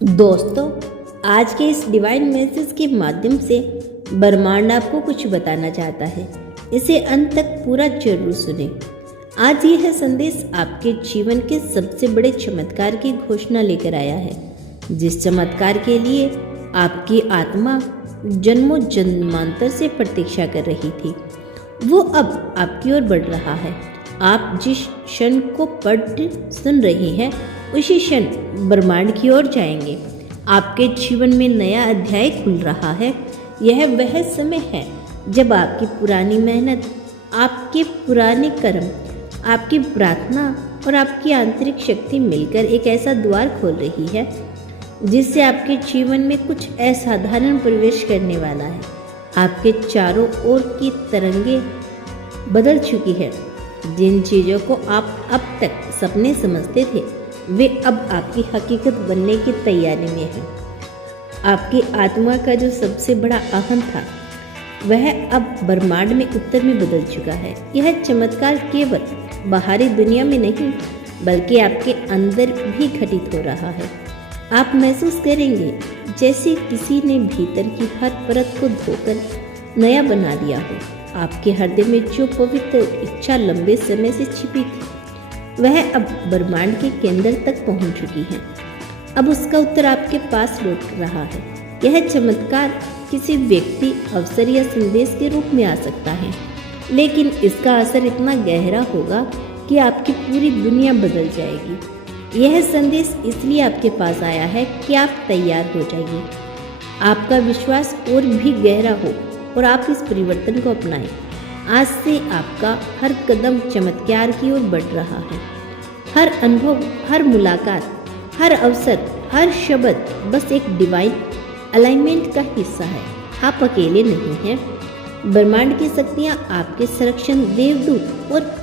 दोस्तों, आज के इस डिवाइन मैसेज के माध्यम से ब्रह्मांड आपको कुछ बताना चाहता है। इसे अंत तक पूरा जरूर सुने। आज यह संदेश आपके जीवन के सबसे बड़े चमत्कार की घोषणा लेकर आया है, जिस चमत्कार के लिए आपकी आत्मा जन्मों जन्मांतर से प्रतीक्षा कर रही थी, वो अब आपकी ओर बढ़ रहा है। आप जिस क्षण को पढ़ सुन रहे हैं, उसी क्षण ब्रह्मांड की ओर जाएंगे। आपके जीवन में नया अध्याय खुल रहा है। यह वह समय है जब आपकी पुरानी मेहनत, आपके पुराने कर्म, आपकी प्रार्थना और आपकी आंतरिक शक्ति मिलकर एक ऐसा द्वार खोल रही है जिससे आपके जीवन में कुछ असाधारण प्रवेश करने वाला है। आपके चारों ओर की तरंगे बदल चुकी है। जिन चीज़ों को आप अब तक सपने समझते थे, वे अब आपकी हकीकत बनने की तैयारी में है। आपकी आत्मा का जो सबसे बड़ा अहम था, वह अब ब्रह्मांड में उत्तर में बदल चुका है। यह चमत्कार केवल बाहरी दुनिया में नहीं, बल्कि आपके अंदर भी घटित हो रहा है। आप महसूस करेंगे जैसे किसी ने भीतर की हर परत को धोकर नया बना दिया हो। आपके हृदय में जो पवित्र इच्छा लंबे समय से छिपी थी, वह अब ब्रह्मांड के केंद्र तक पहुंच चुकी है। अब उसका उत्तर आपके पास लौट रहा है। यह चमत्कार किसी व्यक्ति, अवसर या संदेश के रूप में आ सकता है, लेकिन इसका असर इतना गहरा होगा कि आपकी पूरी दुनिया बदल जाएगी। यह संदेश इसलिए आपके पास आया है कि आप तैयार हो जाइए। आपका विश्वास और भी गहरा हो और आप इस परिवर्तन को अपनाएं। आज से आपका हर कदम चमत्कार की ओर बढ़ रहा है। हर अनुभव, हर मुलाकात, हर अवसर, हर शब्द बस एक डिवाइन अलाइनमेंट का हिस्सा है। आप अकेले नहीं हैं। ब्रह्मांड की शक्तियाँ, आपके संरक्षण, देवदूत और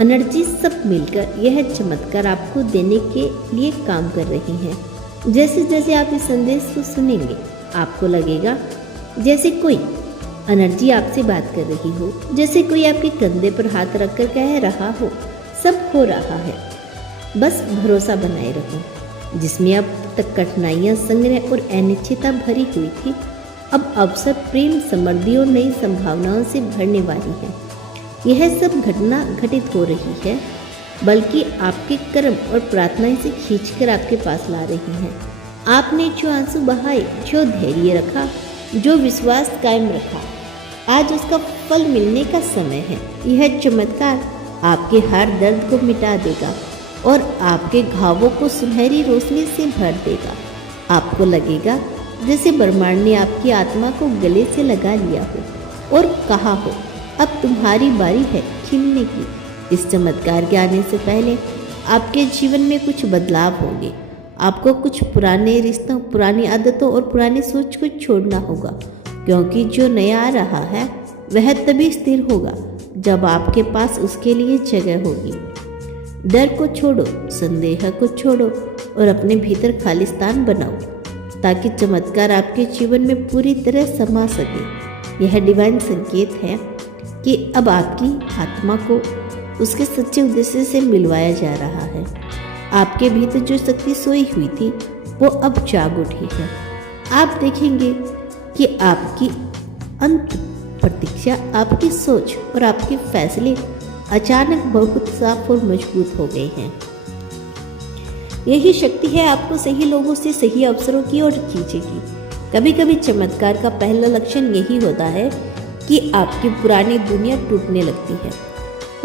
एनर्जी सब मिलकर यह चमत्कार आपको देने के लिए काम कर रही हैं। जैसे जैसे आप इस संदेश को सुनेंगे, आपको लगेगा जैसे कोई एनर्जी आपसे बात कर रही हो, जैसे कोई आपके कंधे पर हाथ रखकर कह रहा हो, सब हो रहा है, बस भरोसा बनाए रखो। जिसमें अब तक कठिनाइयाँ, संग्रह और अनिश्चितता भरी हुई थी, अब अवसर, प्रेम, समृद्धि और नई संभावनाओं से भरने वाली है। यह सब घटना घटित हो रही है, बल्कि आपके कर्म और प्रार्थनाएं से खींचकर आपके पास ला रही हैं। आपने जो आंसू बहाए, जो धैर्य रखा, जो विश्वास कायम रखा, आज उसका फल मिलने का समय है। यह चमत्कार आपके हर दर्द को मिटा देगा और आपके घावों को सुनहरी रोशनी से भर देगा। आपको लगेगा जैसे ब्रह्मांड ने आपकी आत्मा को गले से लगा लिया हो और कहा हो, अब तुम्हारी बारी है खिलने की। इस चमत्कार के आने से पहले आपके जीवन में कुछ बदलाव होंगे। आपको कुछ पुराने रिश्तों, पुरानी आदतों और पुरानी सोच को छोड़ना होगा, क्योंकि जो नया आ रहा है वह तभी स्थिर होगा जब आपके पास उसके लिए जगह होगी। डर को छोड़ो, संदेह को छोड़ो और अपने भीतर खालिस्तान बनाओ, ताकि चमत्कार आपके जीवन में पूरी तरह समा सके। यह डिवाइन संकेत है कि अब आपकी आत्मा को उसके सच्चे उद्देश्य से मिलवाया जा रहा है। आपके भीतर जो शक्ति सोई हुई थी, वो अब जाग उठी है। आप देखेंगे कि आपकी अंत प्रतीक्षा, आपकी सोच और आपके फैसले अचानक बहुत साफ और मजबूत हो गए हैं। यही शक्ति है आपको सही लोगों से सही अवसरों की ओर खींचेगी। कभी कभी चमत्कार का पहला लक्षण यही होता है कि आपकी पुरानी दुनिया टूटने लगती है।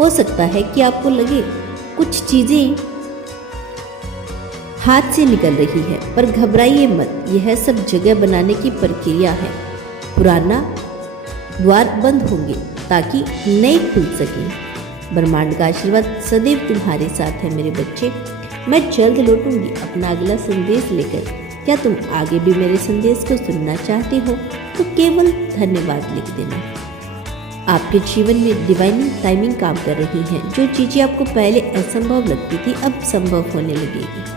हो सकता है कि आपको लगे कुछ चीजें हाथ से निकल रही है, पर घबराइए मत, यह सब जगह बनाने की प्रक्रिया है। पुराना द्वार बंद होंगे ताकि नए खुल सके। ब्रह्मांड का आशीर्वाद सदैव तुम्हारे साथ है मेरे बच्चे। मैं जल्द लौटूंगी अपना अगला संदेश लेकर। क्या तुम आगे भी मेरे संदेश को सुनना चाहते हो तो केवल धन्यवाद लिख देना। आपके जीवन में डिवाइन टाइमिंग काम कर रही है। जो चीज़ें आपको पहले असंभव लगती थी, अब संभव होने लगेगी।